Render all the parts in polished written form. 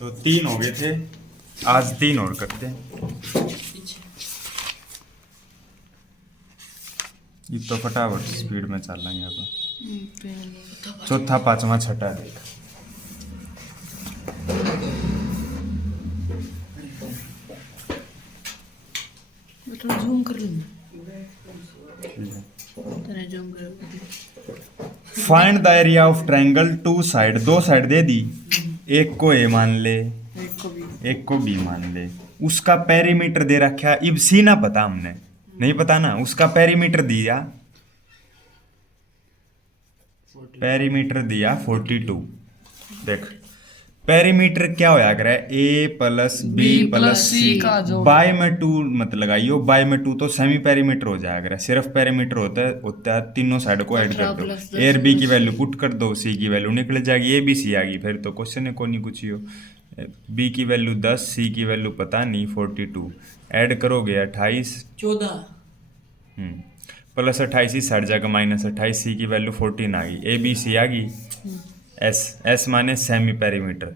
तो 3 हो गए थे, आज 3 और करते हैं। ये तो फटाफट स्पीड में चल लेंगे अब। चौथा पांचवा छठा देख। जूम कर लेंगे। Find the area of triangle, two side, दो साइड दे दी, एक को ए मान ले, एक को बी मान ले, उसका पेरीमीटर दे रखा। अब सी ना पता, हमने नहीं पता ना, उसका पेरीमीटर दिया, पेरीमीटर दिया 42। देख पेरीमीटर क्या होया करे, a plus b plus C bye में 2 मत लगाइयो, बाय में 2 तो सेमी पेरीमीटर हो जाया करे। सिर्फ पेरीमीटर होता है तीनों साइड को ऐड कर दो, ए और बी की वैल्यू पुट कर दो, सी की वैल्यू निकल जाएगी, ए बी सी आ गई, फिर तो क्वेश्चन है कोई नहीं कुछ ही हो। बी की वैल्यू 10, सी की वैल्यू पता नहीं 42, ऐड करोगे 28 14 प्लस 28 ही 60 जाएगा, माइनस 28, सी की वैल्यू 14 आ गई, ए बी सी आ गई। एस, एस माने सेमी पेरीमीटर,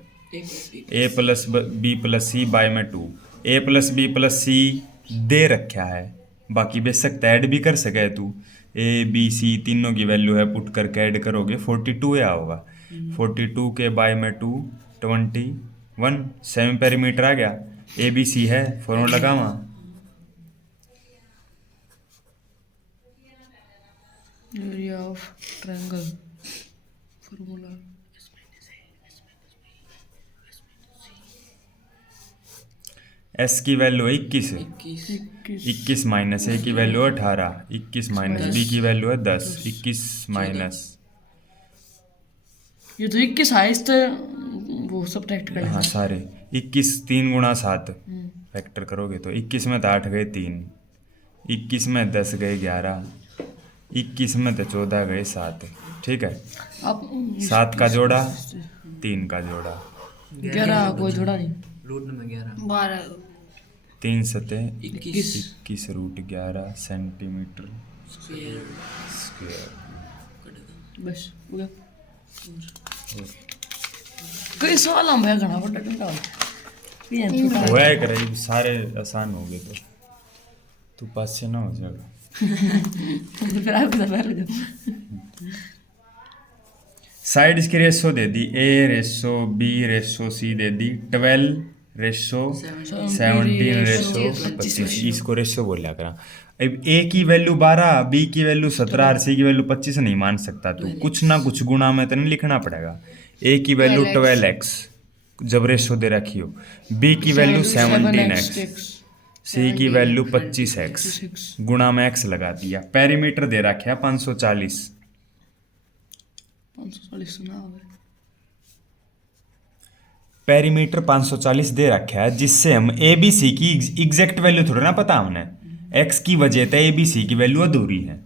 ए प्लस बी प्लस सी बाय में 2, ए प्लस बी प्लस सी दे रखा है, बाकी बेशक ऐड भी कर सके तू, ए बी सी तीनों की वैल्यू है, पुट करके ऐड करोगे 42 या होगा। 42 के बाय में 2 21, सेमी पेरीमीटर आ गया, ए बी सी है, फॉर्मूला लगावा area of triangle formula S की वैल्यू है 21, 21 21 माइनस ए की वैल्यू है 18, 21 माइनस बी की वैल्यू है 10, 21 माइनस, ये तो 21 हाइस्ट वो सब्ट्रैक्ट कर हाँ सारे 21, 3 गुणा 7 फैक्टर करोगे तो 21 में तो 8 गए 3, 21 में 10 गए 11, 21 में तो 14 गए 7, ठीक है। आप 7 का जोड़ा, 3 का जोड़ा, 11 कोई जोड़ा नहीं, रूट नंबर 11 12 3 सतह 21 21 रूट 11 सेंटीमीटर स्क्वायर स्क्वायर। बस हो गया। कई सवाल हम है घना बड़ा टंगा हुआ है करीब सारे आसान हो गए, तो तू पास से ना हो जाएगा। फिर आप पहले साइड इसकी रेशो दे दी, ए रेशो बी रेशो सी दे दी, 12 रेशो 17 रेशो 25, इसको रेशो बोला करा। अब ए की वैल्यू 12, बी की वैल्यू 17 और सी की वैल्यू 25 नहीं मान सकता तू, कुछ ना कुछ गुणा में तो नहीं लिखना पड़ेगा। ए की वैल्यू 12x जब रेशो दे रखी हो, बी की वैल्यू 17x, सी की वैल्यू 25x, गुणा में x लगा दिया, पेरीमीटर दे रखा है 540, 540 ना हो गए। पेरीमीटर 540 दे रखा है, जिससे हम ए बी सी की एग्जैक्ट वैल्यू थोड़ा ना पता हमने, एक्स की वजह से ए बी सी की वैल्यू अधूरी है,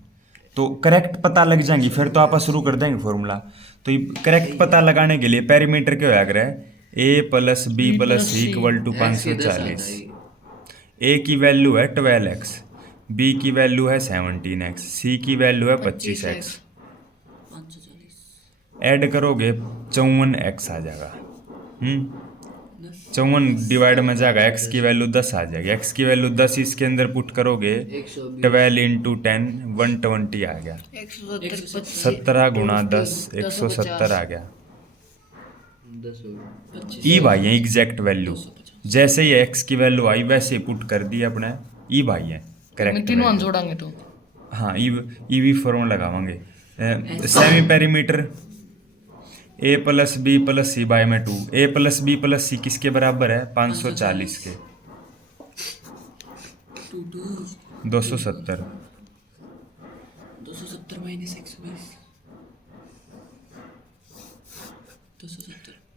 तो करेक्ट पता लग जाएंगी, फिर तो आप शुरू कर देंगे फॉर्मूला। तो ये करेक्ट पता लगाने के लिए पेरीमीटर क्या होया करे, a plus b plus c equal to 540, a की वैल्यू है 12x, बी की वैल्यू है 17x, सी की वैल्यू है 25x, 540 ऐड करोगे 54x आ जाएगा। 54 डिवाइड में जाएगा, x की वैल्यू 10 आ जाएगी, x की वैल्यू 10 इसके अंदर पुट करोगे 12 इंटू 10 120 आ गया, 17 गुणा 10 170 आ गया। 10 ई भाई है एग्जैक्ट वैल्यू, जैसे ही x की वैल्यू आई वैसे ही पुट कर दी अपने, ई भाई है करेक्ट। तीनों जोड़ांगे तो हाँ ई भी फॉर्मूला लगावांगे। सेमी पेरीमीटर ए प्लस बी प्लस सी बाय में 2, ए प्लस बी प्लस सी किसके बराबर है 540 के, 270 270 माइनस 120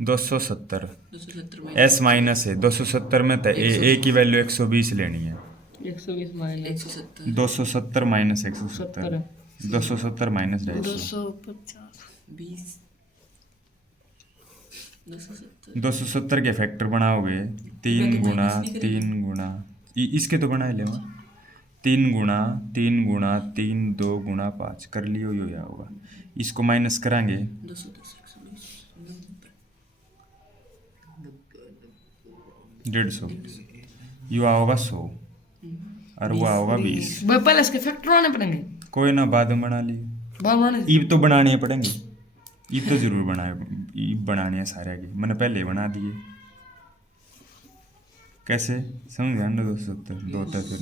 270 270 एस माइनस है 270 में तो ए की वैल्यू 120 लेनी है, 120 माइनस 170 270 माइनस 170, 270 माइनस 250 20 270 के फैक्टर बनाओगे 3 गुणा 3 गुणा इसके तो बना ले 3 गुणा 3 गुणा 3 2 गुणा 5 कर लियो, यो या होगा, इसको माइनस कराएंगे 210 120 150 यू आओगा 100 और वो आओगा 20। भाई पहले इसके फैक्टर बनाने पड़ेंगे। कोई ना बाद में बना लिए। बाहर बनाने ईब तो बनाने पड़ेंगे, ईब तो जरूर बनाए, ईब बनाने हैं सारे की, मैंने पहले ही बना दिए। कैसे समझ गया ना दोस्तों? दो तक फिर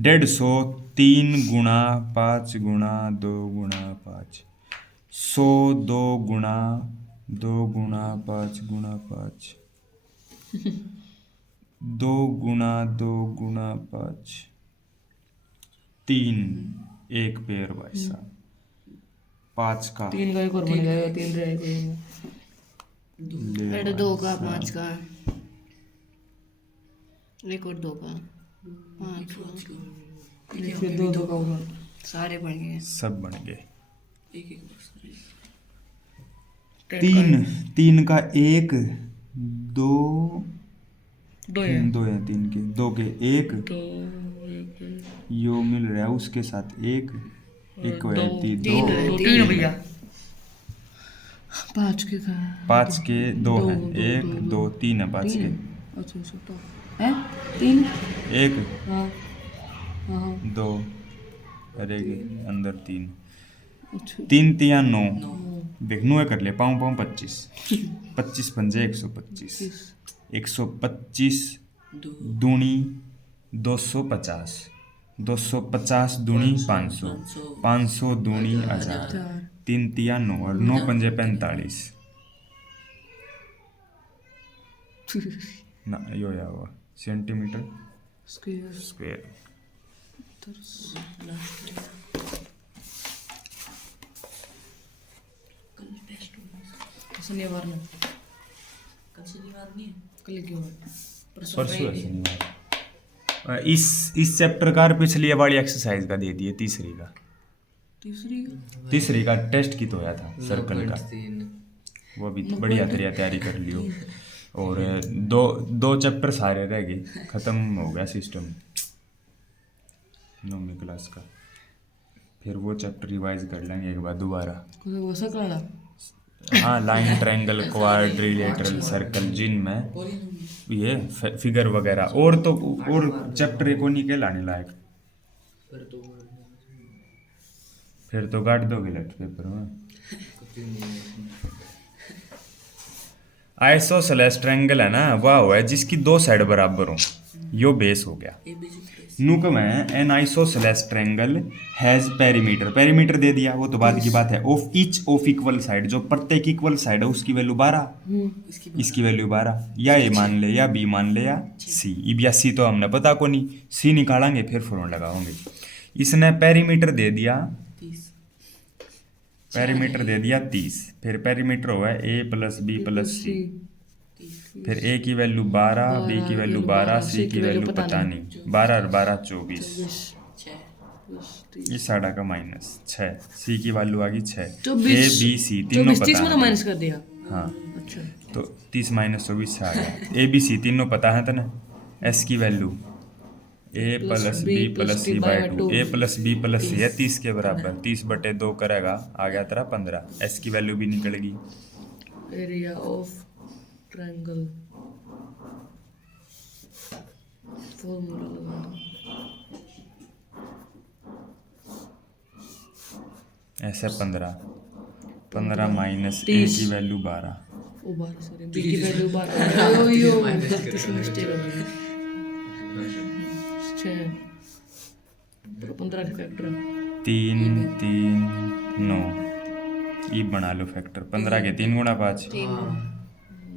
150 3 गुणा 5 गुणा 2 गुणा 5 100 2 गुणा 2 गुणा 5 गुणा 5 2 गुणा 2 गुणा 5 3 एक पेयर भाई साहब 5 का 3 का एक और बन जाएगा, 3 रहेगा। फिर 2 का 5 का एक और 2 का 5 फिर 2 का होगा। सारे बन गए। सब बन गए। एक एक बॉक्स 3 का 1 2 2 है 2 है 3 के 2 के 1 तो यो मिल रहा है उसके साथ 1 को है 2 3 है भैया। 5 के का 5 के 2 है 1 2 3 है 5 के अच्छा अच्छा तो है 3 1 हाँ हाँ 2 अरे अंदर 3 अच्छा 3 तिया 9 देख 9 कर ले पाँव पाँव 25 25 पंजे 125 125 दूनी 250 250 दूनी 500 500 दूनी 1000 3 तिया 9 और 9 पंजे 45 ना यो या हुआ सेंटीमीटर स्क्वायर। शनिवार में कल शनिवार नहीं है। कल क्यों परसों है शनिवार। इस चैप्टर का पिछली वाली एक्सरसाइज का दे दिए तीसरी का टेस्ट की तो होया था सर्कल का, वो भी बढ़िया तैयारी कर लियो। और दो चैप्टर सारे रह गए, खत्म हो गया सिस्टम 9वीं क्लास का। फिर वो चैप्टर रिवाइज कर लेंगे एक बार दोबारा। वो सकला हाँ लाइन ट्रायंगल क्वाड्रिलेटरल सर्कल जिनमें ये फिगर वगैरह और तो और चैप्टर एक नहीं के लाने लायक। फिर तो काट दोगे लेफ्ट पेपर में। आइसोसेलेस ट्रायंगल है ना, वह हुआ है जिसकी 2 साइड बराबर हो, यो बेस हो गया। नुक में an isosceles triangle has perimeter दे दिया, वो तो बाद की बात है। Of each of equal side, जो प्रत्येक इक्वल साइड है उसकी वैल्यू 12, इसकी वैल्यू 12, या ए मान ले या बी मान ले या सी। अब या सी तो हमने पता को नहीं, सी निकालेंगे फिर फॉर्मूला लगाओगे। इसने पेरीमीटर दे दिया 30, फिर पेरीमीटर हुआ है ए प्लस बी प्लस सी, फिर ए की वैल्यू 12, बी की वैल्यू 12, सी की वैल्यू पता नहीं, 12 और 12 24, इस साइड का -6, सी की वैल्यू आ गई 6, ए बी सी तीनों पता है। माइनस कर दिया हाँ अच्छा तो 30 - 24 से आ गया। ए बी सी तीनों पता है तो ना। एस की value a plus b plus c by 2, a plus b plus c है 30 के बराबर, 30/2 करेगा, आ गया तेरा 15। एस की वैल्यू भी निकल गई। एरिया ऑफ ट्रायंगल फॉर्मूला लगाना ऐसे 15 माइनस ए की वैल्यू 12, ओ 12 सॉरी बी की वैल्यू 12 यो मिस्टेक हो गई 6 15 का फैक्टर 3 3 9 ई बना लो फैक्टर। 15 के 3 गुणा 5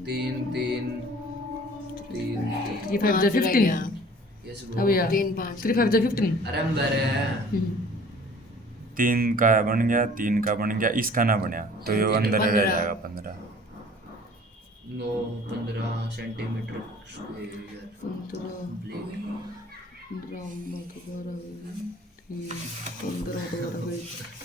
3 3 3 ये 5 जा 15 यस अब यार 3 5 3 5 जा 15 अरे हम दे रहे हैं 3 का बन गया, 3 का बन गया, इसका ना बनया तो ये अंदर रह जाएगा 15। 9 15 सेंटीमीटर स्क्वायर 15 ब्लेड 15 15 15